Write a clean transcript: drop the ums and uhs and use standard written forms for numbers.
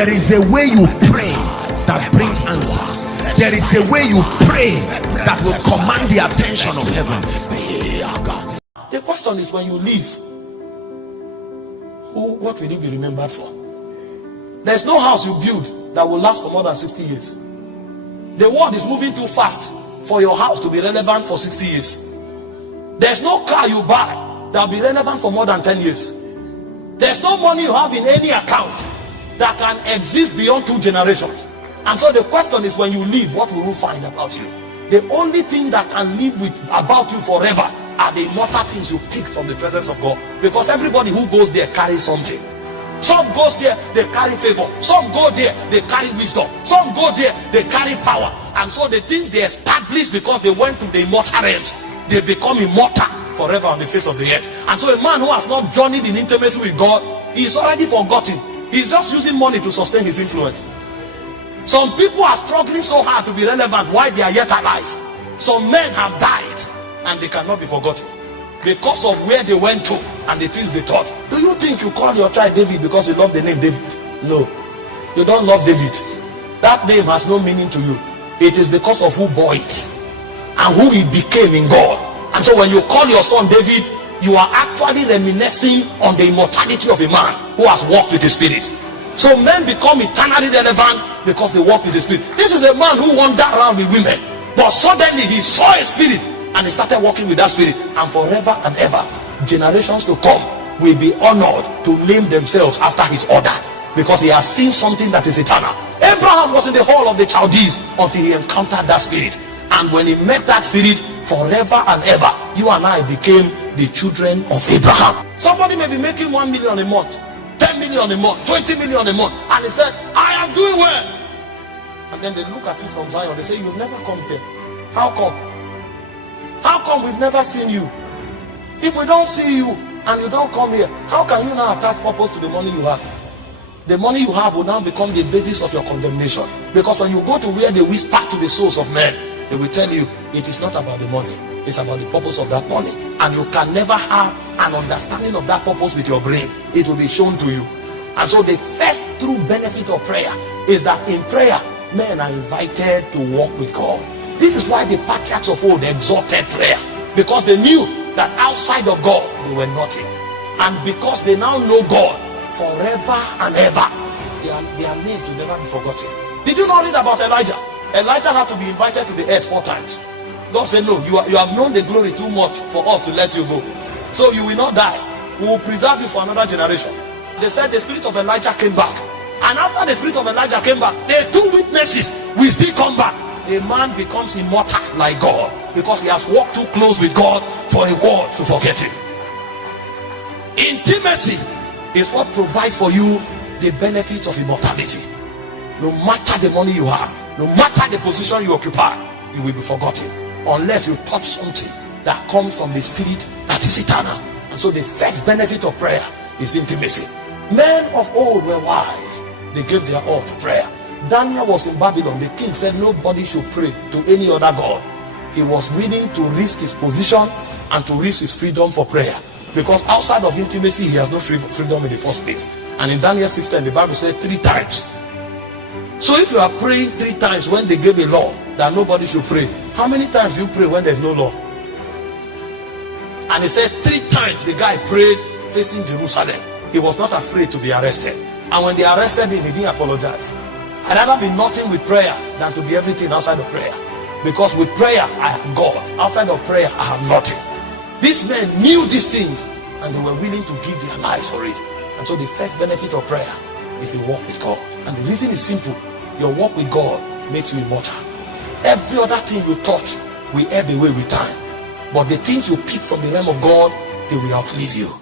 There is a way you pray that brings answers. There is a way you pray that will command the attention of heaven. The question is, when you leave, what will you be remembered for? There's no house you build that will last for more than 60 years. The world is moving too fast for your house to be relevant for 60 years. There's no car you buy that will be relevant for more than 10 years. There's no money you have in any account that can exist beyond 2 generations. And so the question is, when you leave, what will you find about you? The only thing that can live with about you forever are the immortal things you pick from the presence of God. Because everybody who goes there carries something. Some goes there, they carry favor. Some go there, they carry wisdom. Some go there, they carry power. And so the things they established because they went to the immortal realms, they become immortal forever on the face of the earth. And so a man who has not journeyed in intimacy with God, he's already forgotten. He's just using money to sustain his influence. Some people are struggling so hard to be relevant while they are yet alive. Some men have died and they cannot be forgotten because of where they went to and the things they taught. Do you think you call your child David because you love the name David? No, you don't love David. That name has no meaning to you. It is because of who bore it and who he became in God. And so when you call your son David, you are actually reminiscing on the immortality of a man who has walked with the Spirit. So men become eternally relevant because they walk with the Spirit. This is a man who wandered around with women, but suddenly he saw a spirit and he started walking with that spirit. And forever and ever, generations to come will be honored to name themselves after his order, because he has seen something that is eternal. Abraham was in the hall of the Chaldees until he encountered that spirit. And when he met that spirit, forever and ever, you and I became the children of Abraham. Somebody may be making 1 million a month, 10 million a month, 20 million a month, and he said, I am doing well. And then they look at you from Zion, they say, you've never come here. How come? How come we've never seen you? If we don't see you and you don't come here, how can you now attach purpose to the money you have? The money you have will now become the basis of your condemnation. Because when you go to where they whisper to the souls of men, they will tell you it is not about the money, it's about the purpose of that money. And you can never have an understanding of that purpose with your brain. It will be shown to you. And so the first true benefit of prayer is that in prayer, men are invited to walk with God. This is why the patriarchs of old exalted prayer, because they knew that outside of God they were nothing. And because they now know God forever and ever, their names will never be forgotten. Did you not read about Elijah? Elijah had to be invited to the earth 4 times. God said, no, you have known the glory too much for us to let you go. So you will not die. We will preserve you for another generation. They said the spirit of Elijah came back. And after the spirit of Elijah came back, the 2 witnesses will still come back. A man becomes immortal like God because he has walked too close with God for a world to forget him. Intimacy is what provides for you the benefits of immortality. No matter the money you have, no matter the position you occupy, you will be forgotten unless you touch something that comes from the Spirit that is eternal. And so the first benefit of prayer is intimacy. Men of old were wise. They gave their all to prayer. Daniel was in Babylon. The king said nobody should pray to any other god. He was willing to risk his position and to risk his freedom for prayer, because outside of intimacy he has no freedom in the first place. And in Daniel 6:10 the Bible said 3 times. So if you are praying 3 times when they gave a law that nobody should pray, how many times do you pray when there's no law? And he said 3 times the guy prayed facing Jerusalem. He was not afraid to be arrested. And when they arrested him, he didn't apologize. I'd rather be nothing with prayer than to be everything outside of prayer. Because with prayer, I have God. Outside of prayer, I have nothing. These men knew these things and they were willing to give their lives for it. And so the first benefit of prayer is a walk with God. And the reason is simple. Your walk with God makes you immortal. Every other thing you touch will ebb away with time. But the things you pick from the realm of God, they will outlive you.